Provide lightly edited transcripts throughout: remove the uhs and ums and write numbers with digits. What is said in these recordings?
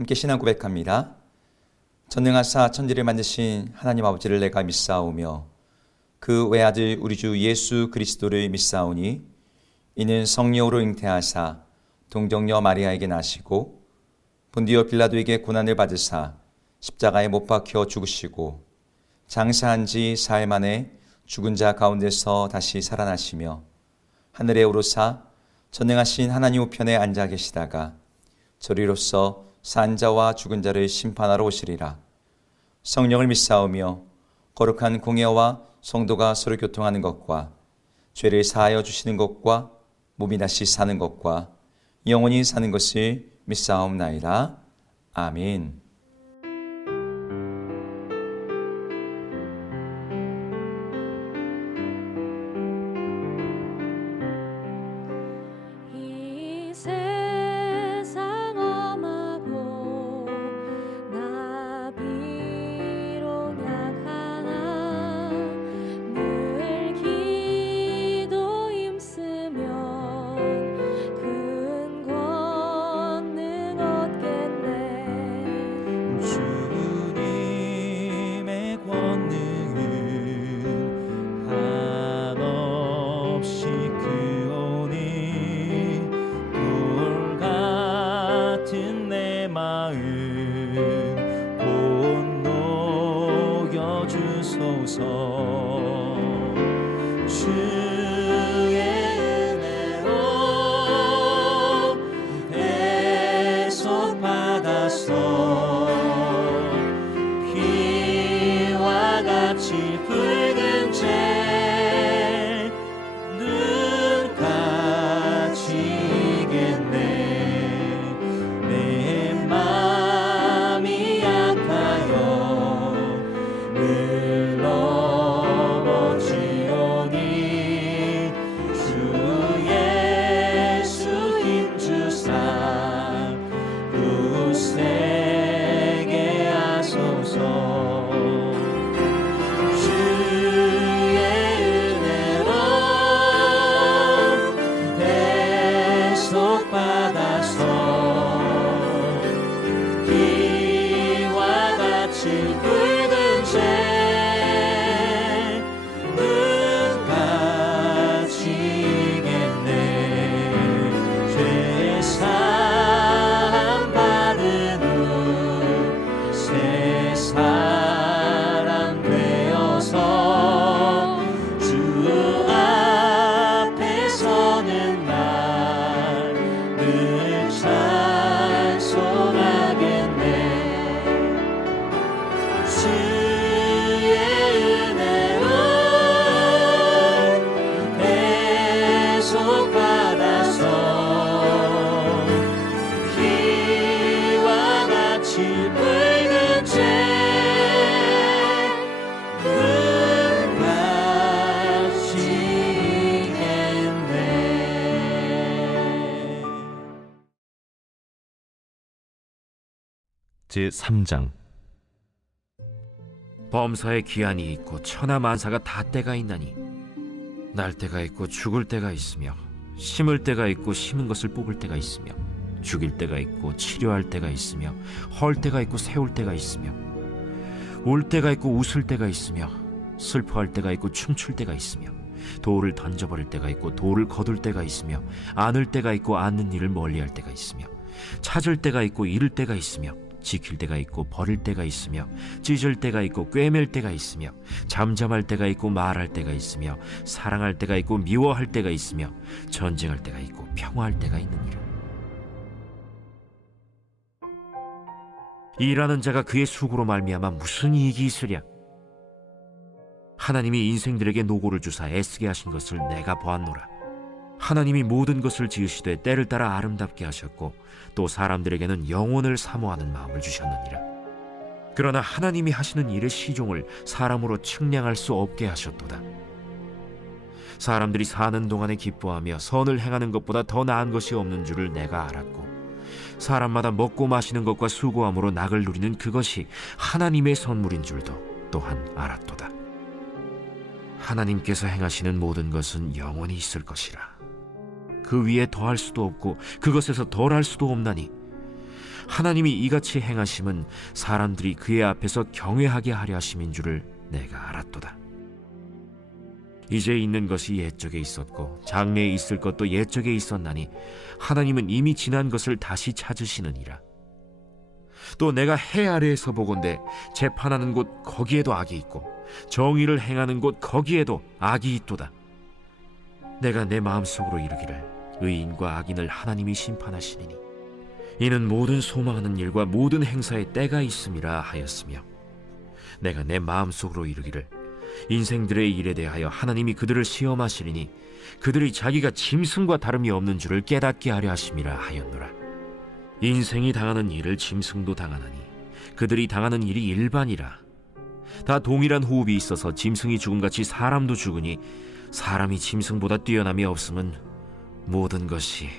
함께 신앙 고백합니다. 전능하사 천지를 만드신 하나님 아버지를 내가 믿사오며 그 외아들 우리 주 예수 그리스도를 믿사오니 이는 성령으로 잉태하사 동정녀 마리아에게 나시고 본디오 빌라도에게 고난을 받으사 십자가에 못 박혀 죽으시고 장사한 지 사흘 만에 죽은 자 가운데서 다시 살아나시며 하늘에 오르사 전능하신 하나님 우편에 앉아 계시다가 저리로서 산 자와 죽은 자를 심판하러 오시리라. 성령을 믿사오며 거룩한 공예와 성도가 서로 교통하는 것과 죄를 사하여 주시는 것과 몸이 다시 사는 것과 영원히 사는 것을 믿사옵나이다. 아멘. 제3장. 범사에 기한이 있고 천하만사가 다 때가 있나니 날 때가 있고 죽을 때가 있으며 심을 때가 있고 심은 것을 뽑을 때가 있으며 죽일 때가 있고 치료할 때가 있으며 헐 때가 있고 세울 때가 있으며 울 때가 있고 웃을 때가 있으며 슬퍼할 때가 있고 춤출 때가 있으며 돌을 던져버릴 때가 있고 돌을 거둘 때가 있으며 안을 때가 있고 안는 일을 멀리할 때가 있으며 찾을 때가 있고 잃을 때가 있으며 지킬 때가 있고 버릴 때가 있으며 찢을 때가 있고 꿰맬 때가 있으며 잠잠할 때가 있고 말할 때가 있으며 사랑할 때가 있고 미워할 때가 있으며 전쟁할 때가 있고 평화할 때가 있느니라. 일하는 자가 그의 수고로 말미암아 무슨 이익이 있으랴. 하나님이 인생들에게 노고를 주사 애쓰게 하신 것을 내가 보았노라. 하나님이 모든 것을 지으시되 때를 따라 아름답게 하셨고 또 사람들에게는 영혼을 사모하는 마음을 주셨느니라. 그러나 하나님이 하시는 일의 시종을 사람으로 측량할 수 없게 하셨도다. 사람들이 사는 동안에 기뻐하며 선을 행하는 것보다 더 나은 것이 없는 줄을 내가 알았고 사람마다 먹고 마시는 것과 수고함으로 낙을 누리는 그것이 하나님의 선물인 줄도 또한 알았도다. 하나님께서 행하시는 모든 것은 영원히 있을 것이라. 그 위에 더할 수도 없고 그것에서 덜할 수도 없나니 하나님이 이같이 행하심은 사람들이 그의 앞에서 경외하게 하려 하심인 줄을 내가 알았도다. 이제 있는 것이 옛적에 있었고 장래에 있을 것도 옛적에 있었나니 하나님은 이미 지난 것을 다시 찾으시느니라. 또 내가 해 아래에서 보건대 재판하는 곳 거기에도 악이 있고 정의를 행하는 곳 거기에도 악이 있도다. 내가 내 마음속으로 이르기를 의인과 악인을 하나님이 심판하시리니 이는 모든 소망하는 일과 모든 행사에 때가 있음이라 하였으며, 내가 내 마음속으로 이르기를 인생들의 일에 대하여 하나님이 그들을 시험하시리니 그들이 자기가 짐승과 다름이 없는 줄을 깨닫게 하려 하심이라 하였노라. 인생이 당하는 일을 짐승도 당하나니 그들이 당하는 일이 일반이라. 다 동일한 호흡이 있어서 짐승이 죽음같이 사람도 죽으니 사람이 짐승보다 뛰어남이 없음은 모든 것이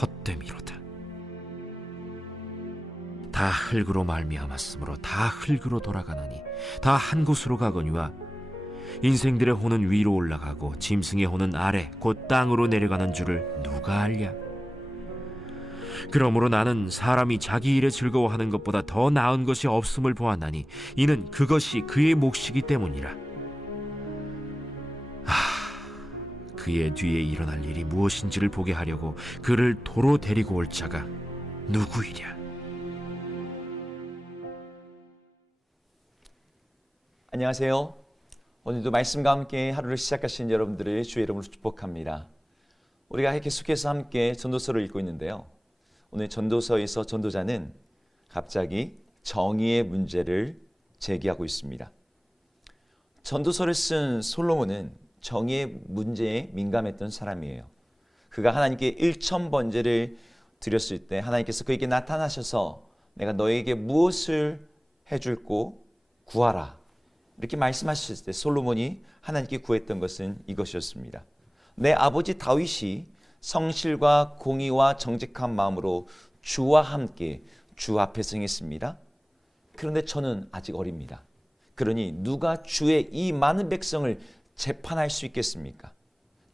헛됨이로다. 다 흙으로 말미암았으므로 다 흙으로 돌아가나니 다 한 곳으로 가거니와 인생들의 혼은 위로 올라가고 짐승의 혼은 아래 곧 땅으로 내려가는 줄을 누가 알랴? 그러므로 나는 사람이 자기 일에 즐거워하는 것보다 더 나은 것이 없음을 보았나니 이는 그것이 그의 몫이기 때문이라. 그의 뒤에 일어날 일이 무엇인지를 보게 하려고 그를 도로 데리고 올 자가 누구이랴? 안녕하세요. 오늘도 말씀과 함께 하루를 시작하신 여러분들을 주의 이름으로 축복합니다. 우리가 계속해서 함께 전도서를 읽고 있는데요. 오늘 전도서에서 전도자는 갑자기 정의의 문제를 제기하고 있습니다. 전도서를 쓴 솔로몬은 정의의 문제에 민감했던 사람이에요. 그가 하나님께 1000번제를 드렸을 때 하나님께서 그에게 나타나셔서 내가 너에게 무엇을 해줄고 구하라 이렇게 말씀하셨을 때 솔로몬이 하나님께 구했던 것은 이것이었습니다. 내 아버지 다윗이 성실과 공의와 정직한 마음으로 주와 함께 주 앞에서 행했습니다. 그런데 저는 아직 어립니다. 그러니 누가 주의 이 많은 백성을 재판할 수 있겠습니까?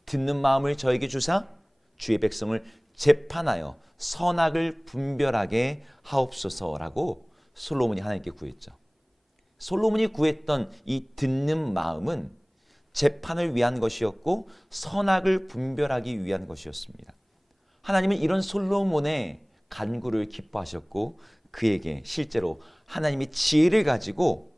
듣는 마음을 저에게 주사 주의 백성을 재판하여 선악을 분별하게 하옵소서라고 솔로몬이 하나님께 구했죠. 솔로몬이 구했던 이 듣는 마음은 재판을 위한 것이었고 선악을 분별하기 위한 것이었습니다. 하나님은 이런 솔로몬의 간구를 기뻐하셨고 그에게 실제로 하나님이 지혜를 가지고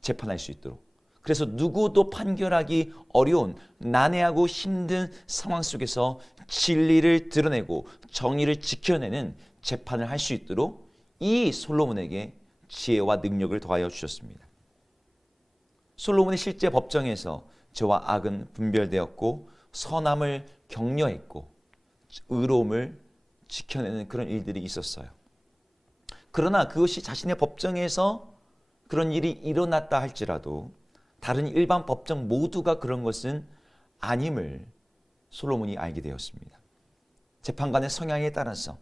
재판할 수 있도록, 그래서 누구도 판결하기 어려운 난해하고 힘든 상황 속에서 진리를 드러내고 정의를 지켜내는 재판을 할 수 있도록 이 솔로몬에게 지혜와 능력을 더하여 주셨습니다. 솔로몬의 실제 법정에서 죄와 악은 분별되었고 선함을 격려했고 의로움을 지켜내는 그런 일들이 있었어요. 그러나 그것이 자신의 법정에서 그런 일이 일어났다 할지라도 다른 일반 법정 모두가 그런 것은 아님을 솔로몬이 알게 되었습니다. 재판관의 성향에 따라서,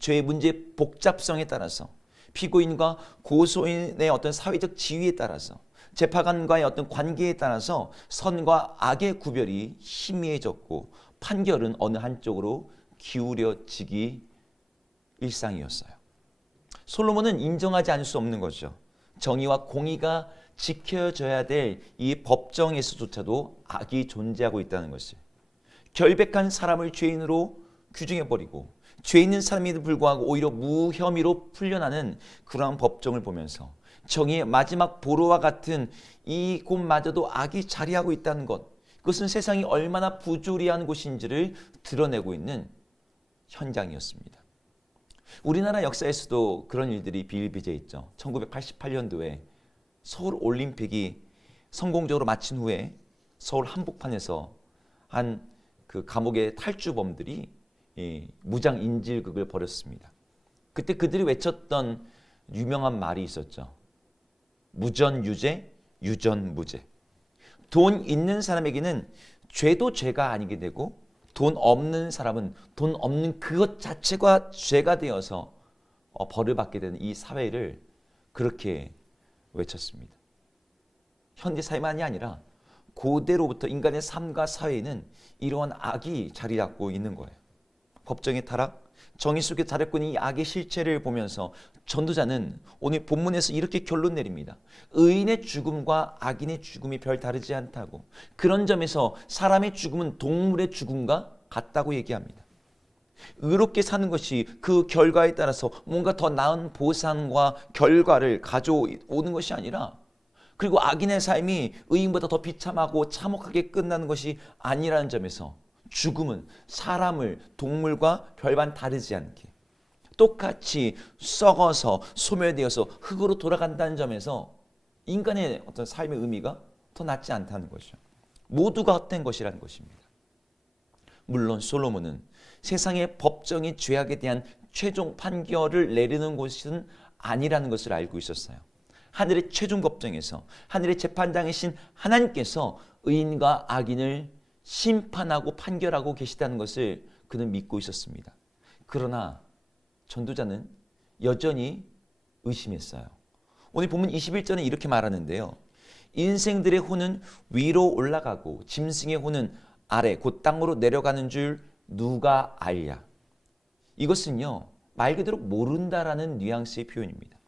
죄의 문제의 복잡성에 따라서, 피고인과 고소인의 어떤 사회적 지위에 따라서, 재판관과의 어떤 관계에 따라서 선과 악의 구별이 희미해졌고 판결은 어느 한쪽으로 기울여지기 일상이었어요. 솔로몬은 인정하지 않을 수 없는 거죠. 정의와 공의가 지켜져야 될 이 법정에서조차도 악이 존재하고 있다는 것을, 결백한 사람을 죄인으로 규정해버리고 죄 있는 사람에도 불구하고 오히려 무혐의로 풀려나는 그러한 법정을 보면서 정의의 마지막 보루와 같은 이곳마저도 악이 자리하고 있다는 것, 그것은 세상이 얼마나 부조리한 곳인지를 드러내고 있는 현장이었습니다. 우리나라 역사에서도 그런 일들이 비일비재해 있죠. 1988년도에 서울 올림픽이 성공적으로 마친 후에 서울 한복판에서 한 그 감옥의 탈주범들이 무장 인질극을 벌였습니다. 그때 그들이 외쳤던 유명한 말이 있었죠. 무전유죄, 유전무죄. 돈 있는 사람에게는 죄도 죄가 아니게 되고 돈 없는 사람은 돈 없는 그것 자체가 죄가 되어서 벌을 받게 되는 이 사회를 그렇게 외쳤습니다. 현대 사회만이 아니라 고대로부터 인간의 삶과 사회에는 이러한 악이 자리 잡고 있는 거예요. 법정의 타락, 정의 속에 자렸고 이 악의 실체를 보면서 전도자는 오늘 본문에서 이렇게 결론 내립니다. 의인의 죽음과 악인의 죽음이 별 다르지 않다고. 그런 점에서 사람의 죽음은 동물의 죽음과 같다고 얘기합니다. 의롭게 사는 것이 그 결과에 따라서 뭔가 더 나은 보상과 결과를 가져오는 것이 아니라, 그리고 악인의 삶이 의인보다 더 비참하고 참혹하게 끝나는 것이 아니라는 점에서 죽음은 사람을 동물과 별반 다르지 않게 똑같이 썩어서 소멸되어서 흙으로 돌아간다는 점에서 인간의 어떤 삶의 의미가 더 낫지 않다는 것이죠. 모두가 헛된 것이라는 것입니다. 물론 솔로몬은 세상의 법정이 죄악에 대한 최종 판결을 내리는 곳은 아니라는 것을 알고 있었어요. 하늘의 최종 법정에서 하늘의 재판장이신 하나님께서 의인과 악인을 심판하고 판결하고 계시다는 것을 그는 믿고 있었습니다. 그러나 전도자는 여전히 의심했어요. 오늘 본문 21절에 이렇게 말하는데요. 인생들의 혼은 위로 올라가고 짐승의 혼은 아래 곧 땅으로 내려가는 줄 누가 알랴. 이것은요, 말 그대로 모른다라는 뉘앙스의 표현입니다.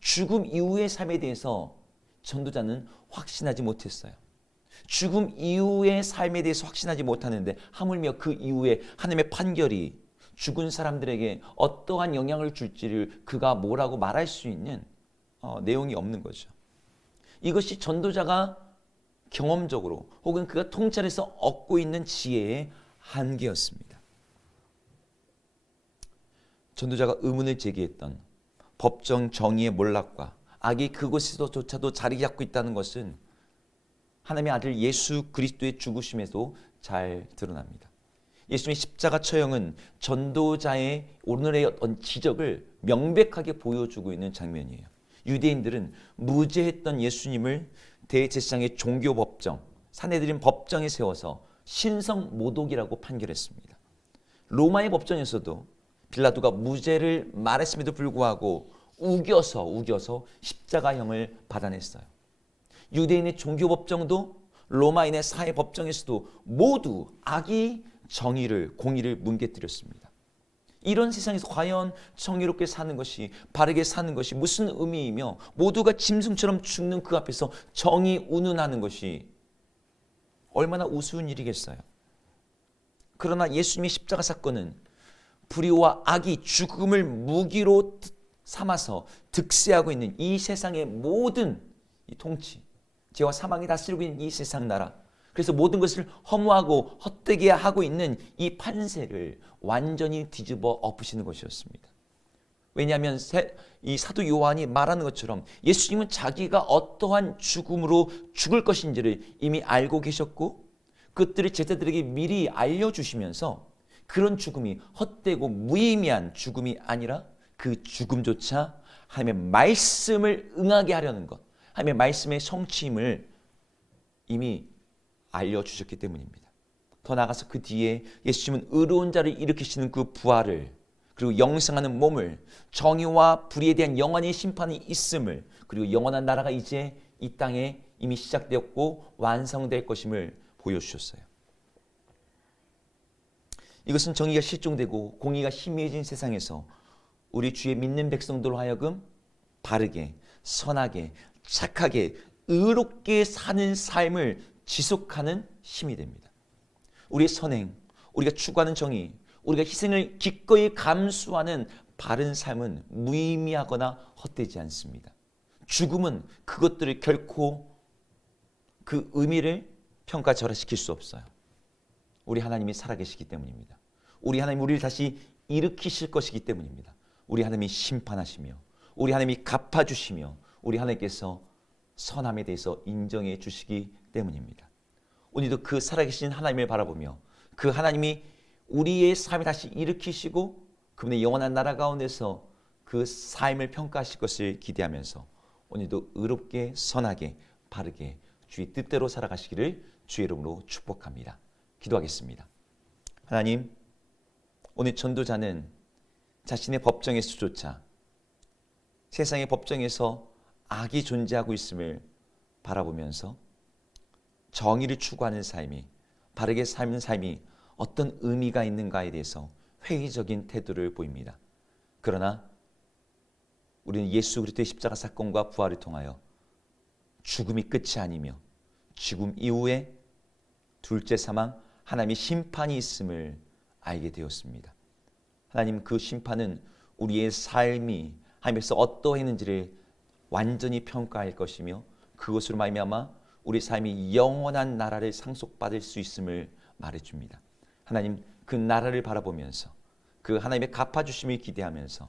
죽음 이후의 삶에 대해서 전도자는 확신하지 못했어요. 죽음 이후의 삶에 대해서 확신하지 못하는데 하물며 그 이후에 하나님의 판결이 죽은 사람들에게 어떠한 영향을 줄지를 그가 뭐라고 말할 수 있는 내용이 없는 거죠. 이것이 전도자가 경험적으로 혹은 그가 통찰해서 얻고 있는 지혜의 한계였습니다. 전도자가 의문을 제기했던 법정 정의의 몰락과 악이 그곳에서조차도 자리 잡고 있다는 것은 하나님의 아들 예수 그리스도의 죽으심에도 잘 드러납니다. 예수님의 십자가 처형은 전도자의 오늘의 어떤 지적을 명백하게 보여주고 있는 장면이에요. 유대인들은 무죄했던 예수님을 대제사장의 종교법정, 사내들인 법정에 세워서 신성모독이라고 판결했습니다. 로마의 법정에서도 빌라도가 무죄를 말했음에도 불구하고 우겨서 십자가형을 받아냈어요. 유대인의 종교법정도 로마인의 사회법정에서도 모두 악이 정의를, 공의를 뭉개뜨렸습니다. 이런 세상에서 과연 정의롭게 사는 것이, 바르게 사는 것이 무슨 의미이며 모두가 짐승처럼 죽는 그 앞에서 정의 운운하는 것이 얼마나 우스운 일이겠어요. 그러나 예수님의 십자가 사건은 불의와 악이 죽음을 무기로 삼아서 득세하고 있는 이 세상의 모든 이 통치, 죄와 사망이 다스리고 있는 이 세상 나라, 그래서 모든 것을 허무하고 헛되게 하고 있는 이 판세를 완전히 뒤집어 엎으시는 것이었습니다. 왜냐하면 이 사도 요한이 말하는 것처럼 예수님은 자기가 어떠한 죽음으로 죽을 것인지를 이미 알고 계셨고 그것들을 제자들에게 미리 알려주시면서 그런 죽음이 헛되고 무의미한 죽음이 아니라 그 죽음조차 하나님의 말씀을 응하게 하려는 것, 하나님의 말씀의 성취임을 이미 알려주셨기 때문입니다. 더 나아가서 그 뒤에 예수님은 의로운 자를 일으키시는 그 부활을, 그리고 영생하는 몸을, 정의와 불의에 대한 영원의 심판이 있음을, 그리고 영원한 나라가 이제 이 땅에 이미 시작되었고 완성될 것임을 보여주셨어요. 이것은 정의가 실종되고 공의가 희미해진 세상에서 우리 주의 믿는 백성들로 하여금 바르게, 선하게, 착하게, 의롭게 사는 삶을 지속하는 힘이 됩니다. 우리의 선행, 우리가 추구하는 정의, 우리가 희생을 기꺼이 감수하는 바른 삶은 무의미하거나 헛되지 않습니다. 죽음은 그것들을 결코 그 의미를 평가절하시킬 수 없어요. 우리 하나님이 살아계시기 때문입니다. 우리 하나님 우리를 다시 일으키실 것이기 때문입니다. 우리 하나님이 심판하시며 우리 하나님이 갚아주시며 우리 하나님께서 선함에 대해서 인정해 주시기 때문입니다. 오늘도 그 살아계신 하나님을 바라보며 그 하나님이 우리의 삶을 다시 일으키시고 그분의 영원한 나라 가운데서 그 삶을 평가하실 것을 기대하면서 오늘도 의롭게, 선하게, 바르게 주의 뜻대로 살아가시기를 주의 이름으로 축복합니다. 기도하겠습니다. 하나님, 오늘 전도자는 자신의 법정에서조차 세상의 법정에서 악이 존재하고 있음을 바라보면서 정의를 추구하는 삶이, 바르게 사는 삶이 어떤 의미가 있는가에 대해서 회의적인 태도를 보입니다. 그러나 우리는 예수 그리스도의 십자가 사건과 부활을 통하여 죽음이 끝이 아니며 죽음 이후에 둘째 사망, 하나님의 심판이 있음을 알게 되었습니다. 하나님 그 심판은 우리의 삶이 하나님께서 어떠했는지를 완전히 평가할 것이며 그것으로 말미암아 우리 삶이 영원한 나라를 상속받을 수 있음을 말해줍니다. 하나님 그 나라를 바라보면서 그 하나님의 갚아주심을 기대하면서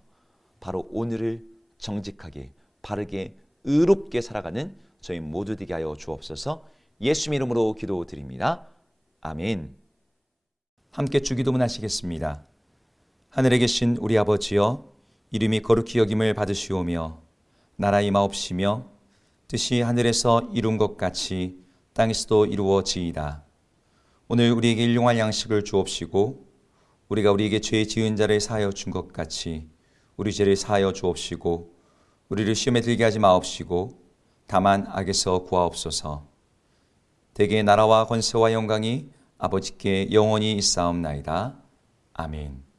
바로 오늘을 정직하게 바르게 의롭게 살아가는 저희 모두 되게 하여 주옵소서. 예수님 이름으로 기도드립니다. 아멘. 함께 주기도문 하시겠습니다. 하늘에 계신 우리 아버지여, 이름이 거룩히 여김을 받으시오며 나라 임하옵시며 뜻이 하늘에서 이룬 것 같이 땅에서도 이루어지이다. 오늘 우리에게 일용할 양식을 주옵시고 우리가 우리에게 죄 지은 자를 사하여 준 것 같이 우리 죄를 사하여 주옵시고 우리를 시험에 들게 하지 마옵시고 다만 악에서 구하옵소서. 대개 나라와 권세와 영광이 아버지께 영원히 있사옵나이다. 아멘.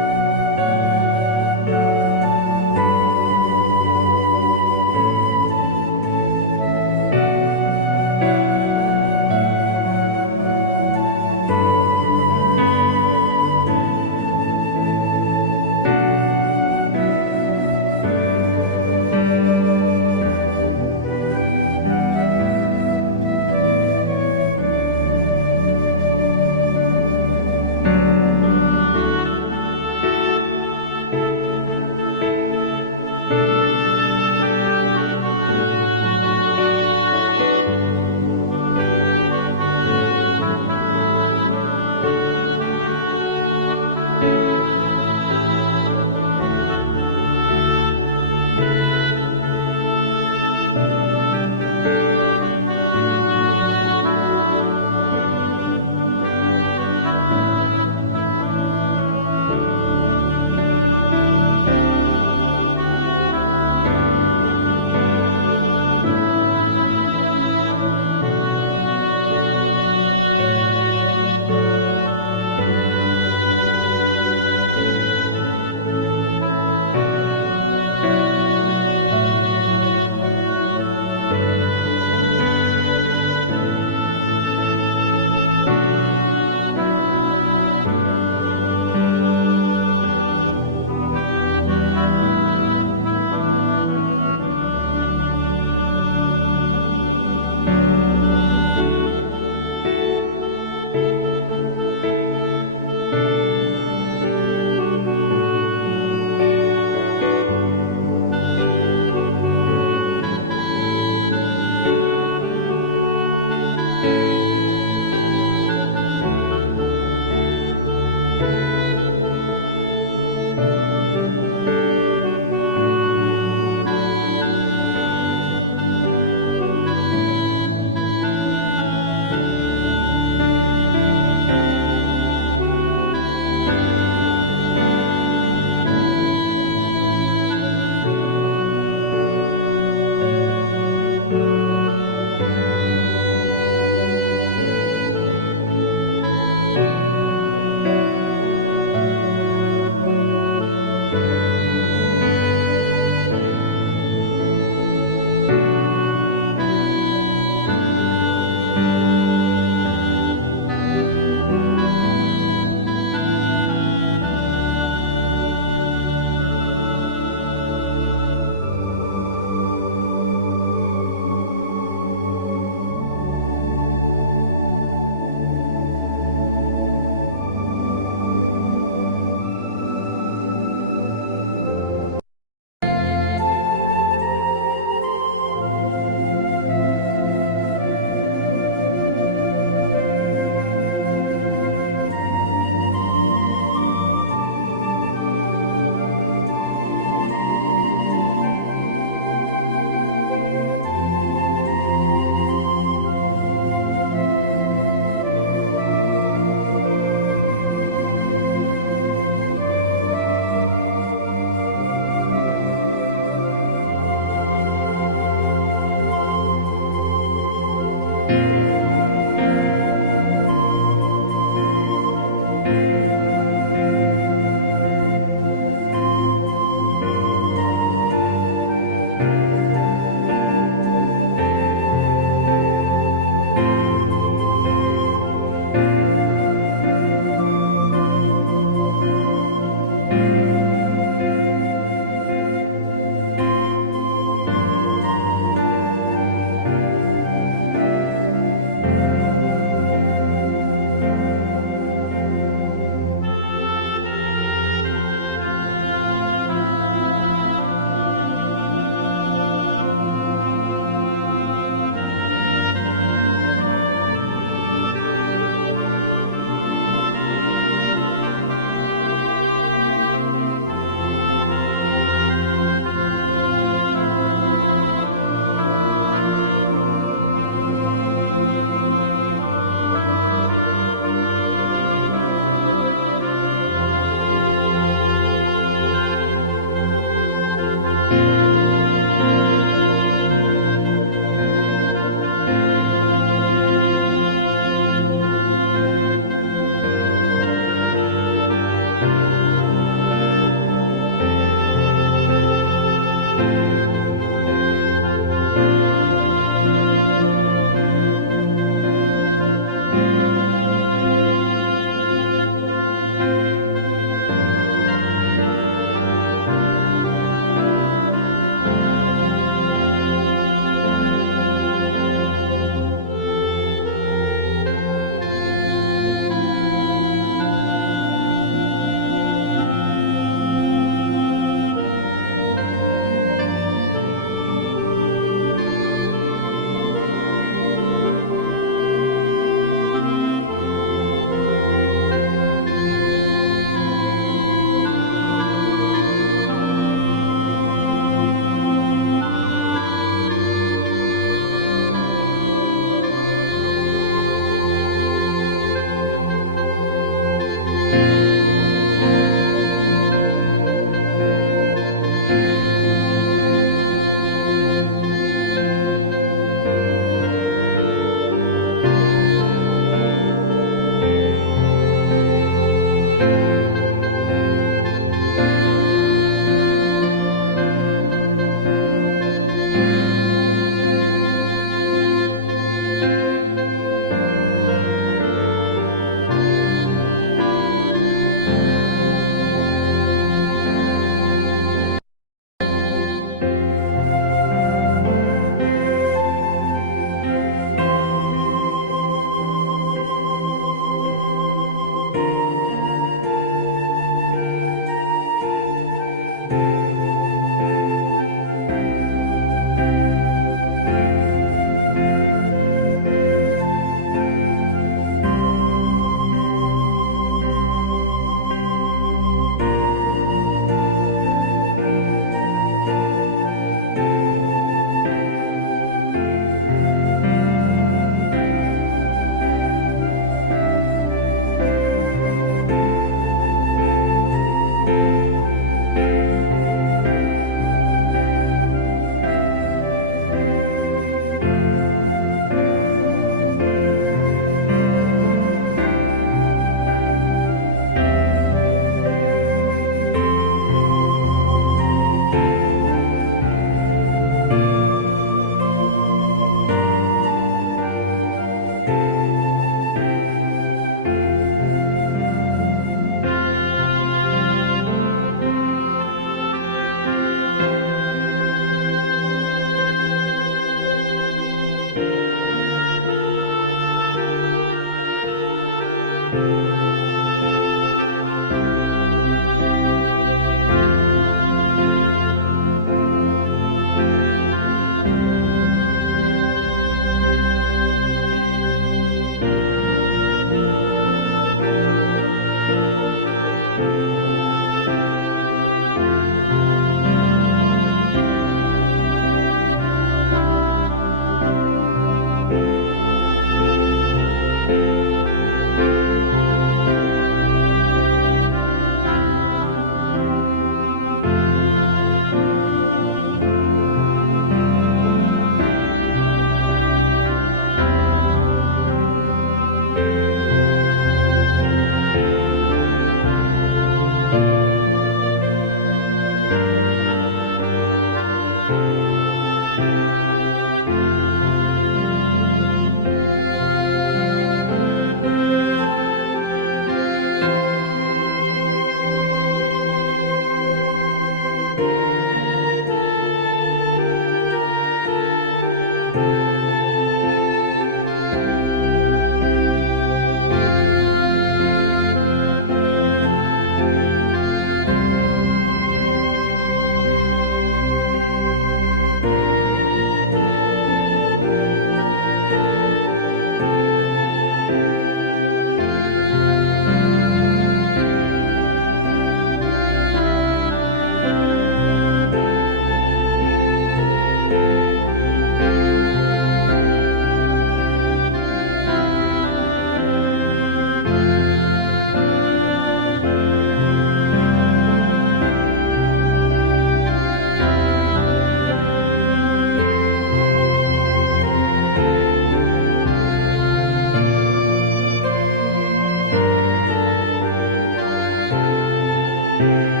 아멘.